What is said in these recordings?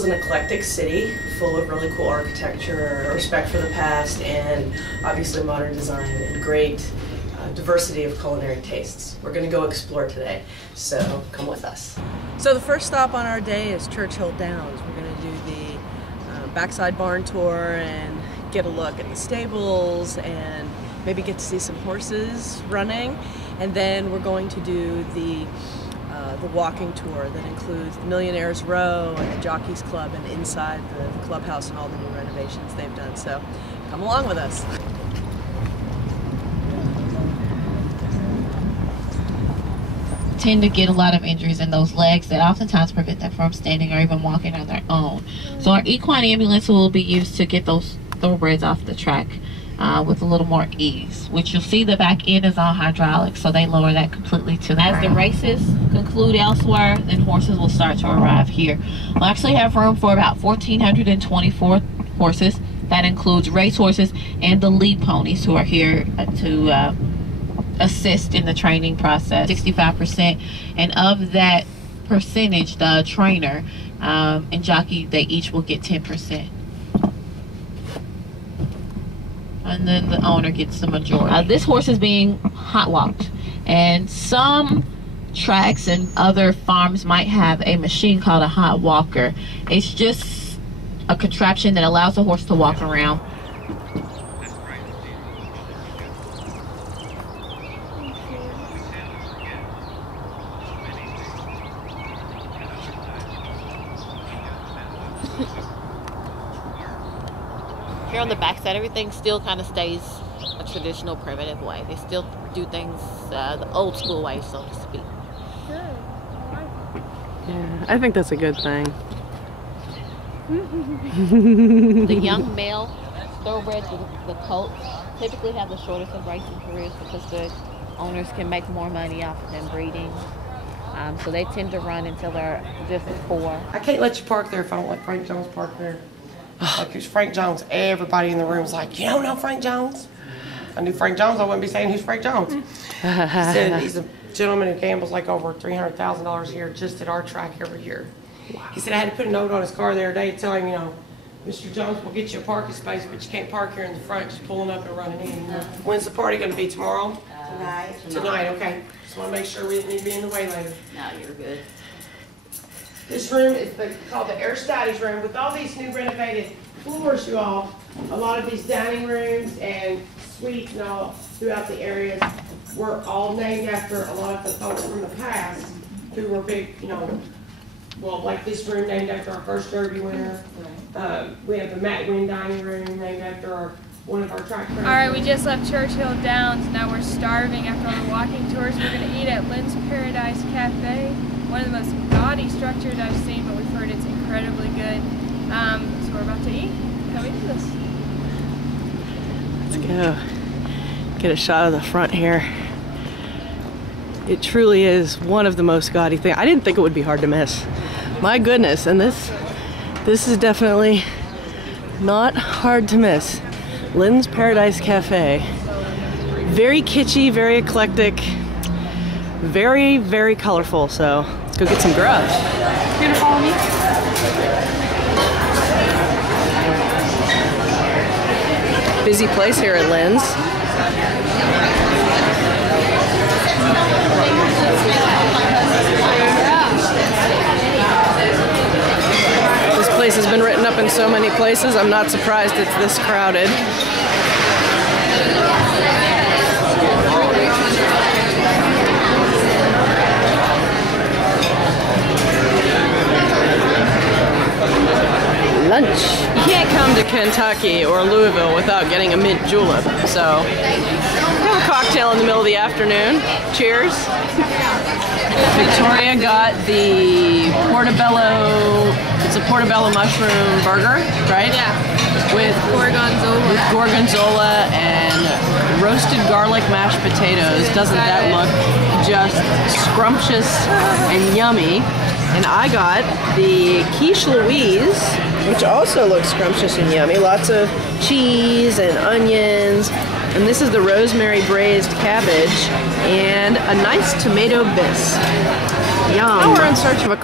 is an eclectic city full of really cool architecture, respect for the past, and obviously modern design and great diversity of culinary tastes. We're going to go explore today, so come with us. So the first stop on our day is Churchill Downs. We're going to do the backside barn tour and get a look at the stables and maybe get to see some horses running. And then we're going to do the walking tour that includes the Millionaire's Row and the Jockeys Club and inside the clubhouse and all the new renovations they've done. So come along with us. Tend to get a lot of injuries in those legs that oftentimes prevent them from standing or even walking on their own. So our equine ambulance will be used to get those thoroughbreds off the track with a little more ease, which you'll see the back end is all hydraulic, so they lower that completely to the ground. As the races conclude elsewhere, then horses will start to arrive here. We'll actually have room for about 1,424 horses. That includes race horses and the lead ponies who are here to assist in the training process. 65%, and of that percentage, the trainer and jockey, they each will get 10%. And then the owner gets the majority. This horse is being hot walked, and some tracks and other farms might have a machine called a hot walker. It's just a contraption that allows the horse to walk around. Here on the backside, everything still kind of stays a traditional, primitive way. They still do things the old school way, so to speak. Yeah, I think that's a good thing. The young male thoroughbreds, the colts, typically have the shortest of racing careers because the owners can make more money off of them breeding. So they tend to run until they're just 4. I can't let you park there if I don't let Frank Jones park there. Like, who's Frank Jones? Everybody in the room's like, you don't know Frank Jones? If I knew Frank Jones, I wouldn't be saying who's Frank Jones. He said he's a gentleman who gambles like over $300,000 a year just at our track every year. Wow. He said I had to put a note on his car the other day to tell him, you know, Mr. Jones will get you a parking space, but you can't park here in the front, just pulling up and running in. When's the party going to be, tomorrow? Tonight. Tonight, okay. Just want to make sure we didn't need to be in the way later. No, you're good. This room is called the Air Studies room. With all these new renovated floors, you all, a lot of these dining rooms and suites and all throughout the areas were all named after a lot of the folks from the past who were big, you know, well, like this room named after our first Derby winner. We have the Matt Wynn dining room named after one of our track trainers. All right, we just left Churchill Downs. Now we're starving after all the walking tours. We're going to eat at Lynn's Paradise Cafe. One of the most gaudy structures I've seen, but we've heard it's incredibly good. So we're about to eat. Come eat with us. Let's go. Get a shot of the front here. It truly is one of the most gaudy things. I didn't think it would be hard to miss. My goodness, and this is definitely not hard to miss. Lynn's Paradise Cafe. Very kitschy, very eclectic, very, very colorful. So let's go get some grub. You gonna follow me? Busy place here at Lynn's. This place has been written up in so many places, I'm not surprised it's this crowded. Lunch. You can't come to Kentucky or Louisville without getting a mint julep, so have a cocktail in the middle of the afternoon. Cheers. Victoria got the portobello, it's a portobello mushroom burger, right? Yeah. With gorgonzola and roasted garlic mashed potatoes. Doesn't that look just scrumptious and yummy? And I got the quiche Louise, which also looks scrumptious and yummy. Lots of cheese and onions. And this is the rosemary braised cabbage and a nice tomato bisque. Now we're in search of a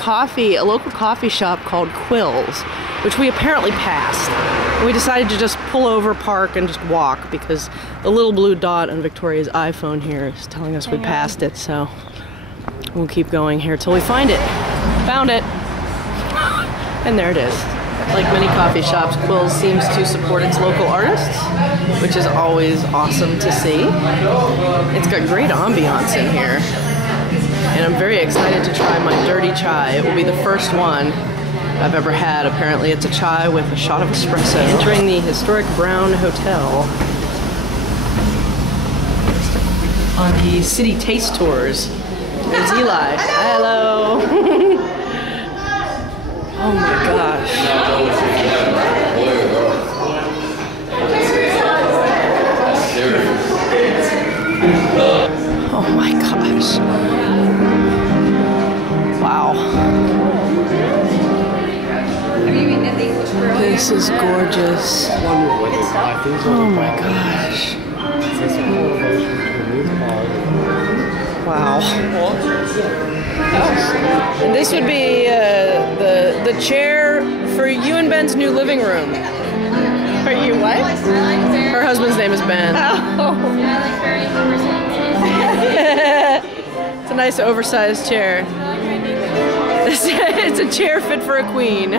local coffee shop called Quills, which we apparently passed. And we decided to just pull over, park, and just walk because the little blue dot on Victoria's iPhone here is telling us we passed it, so we'll keep going here till we find it. Found it. And there it is. Like many coffee shops, Quills seems to support its local artists, which is always awesome to see. It's got great ambiance in here. And I'm very excited to try my dirty chai. It will be the first one I've ever had. Apparently it's a chai with a shot of espresso. Entering the historic Brown Hotel on the city taste tours. There's Eli. Hello. Oh my gosh. Oh my gosh. Wow. This is gorgeous. Oh my gosh. Wow. And this would be the chair for you and Ben's new living room. Are you what? Her husband's name is Ben. Oh. It's a nice oversized chair. It's a chair fit for a queen.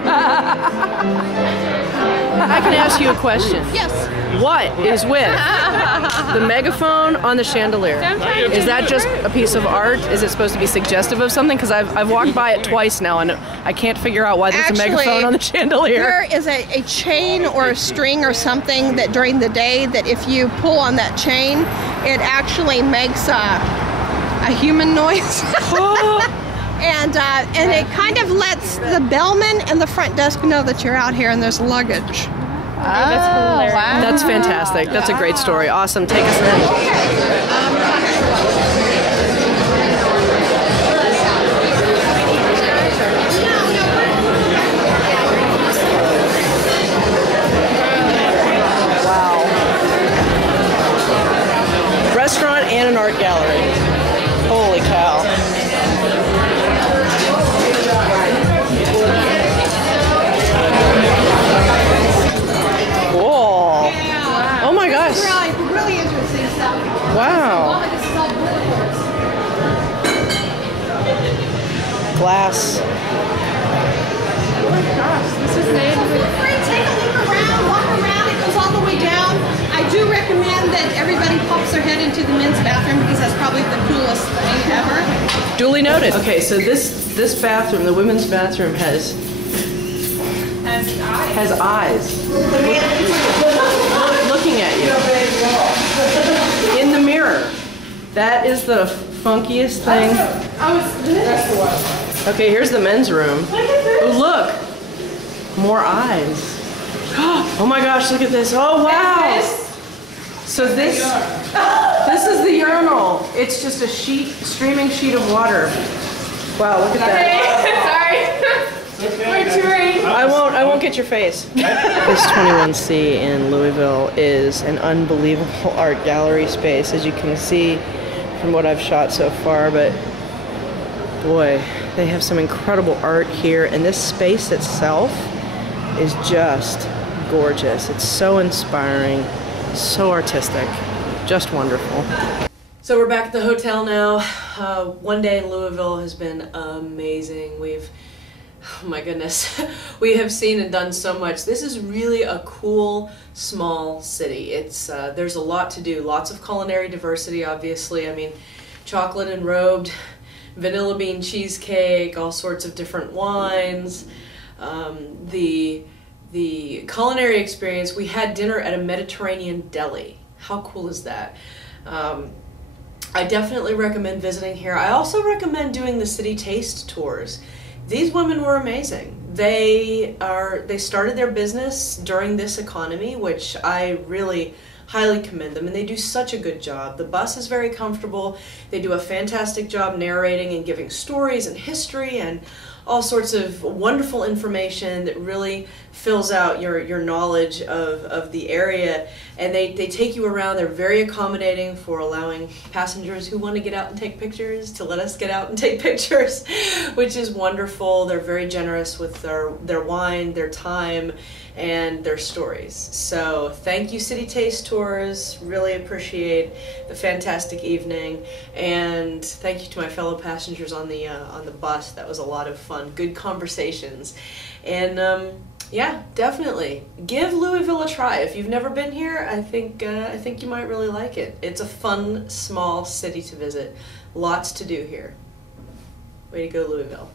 I can ask you a question. Yes. What is with the megaphone on the chandelier? Is that just a piece of art? Is it supposed to be suggestive of something? Because I've walked by it twice now and I can't figure out why there's a megaphone on the chandelier. There is a chain or a string or something that during the day that if you pull on that chain, it actually makes a human noise. And it kind of lets the bellman and the front desk know that you're out here and there's luggage. That's hilarious. Wow. That's fantastic. That's a great story. Awesome. Take us in. Wow. Restaurant and an art gallery. Holy cow. Cool. Oh my gosh. Really interesting stuff. Wow. Glass. Oh my gosh, this is made. Feel free, take a look around, walk around. It goes all the way down. I do recommend that everybody pops their head into the men's bathroom because that's probably the coolest thing ever. Duly noted. Okay, so this bathroom, the women's bathroom, has eyes. Looking at you. In the mirror. That is the funkiest thing. Okay, here's the men's room. Oh, look. More eyes. Oh my gosh, look at this. Oh, wow. So this is the urinal. It's just a streaming sheet of water. Wow, look at that. Sorry. We're touring. I won't get your face. This 21C in Louisville is an unbelievable art gallery space, as you can see from what I've shot so far, but boy, they have some incredible art here, and this space itself is just gorgeous. It's so inspiring, so artistic, just wonderful. So we're back at the hotel now. One day in Louisville has been amazing. Oh my goodness, we have seen and done so much. This is really a cool, small city. There's a lot to do, lots of culinary diversity, obviously. I mean, chocolate enrobed, vanilla bean cheesecake, all sorts of different wines. The culinary experience, we had dinner at a Mediterranean deli. How cool is that? I definitely recommend visiting here. I also recommend doing the city taste tours. These women were amazing. They started their business during this economy, which I really highly commend them, and they do such a good job. The bus is very comfortable. They do a fantastic job narrating and giving stories and history and all sorts of wonderful information that really fills out your knowledge of the area. And they take you around. They're very accommodating for allowing passengers who want to get out and take pictures to let us get out and take pictures, which is wonderful. They're very generous with their wine, their time, and their stories. So thank you, City Taste Tours. Really appreciate the fantastic evening, and thank you to my fellow passengers on the bus. That was a lot of fun. Good conversations, and yeah, definitely give Louisville a try. If you've never been here, I think you might really like it. It's a fun, small city to visit. Lots to do here. Way to go, Louisville.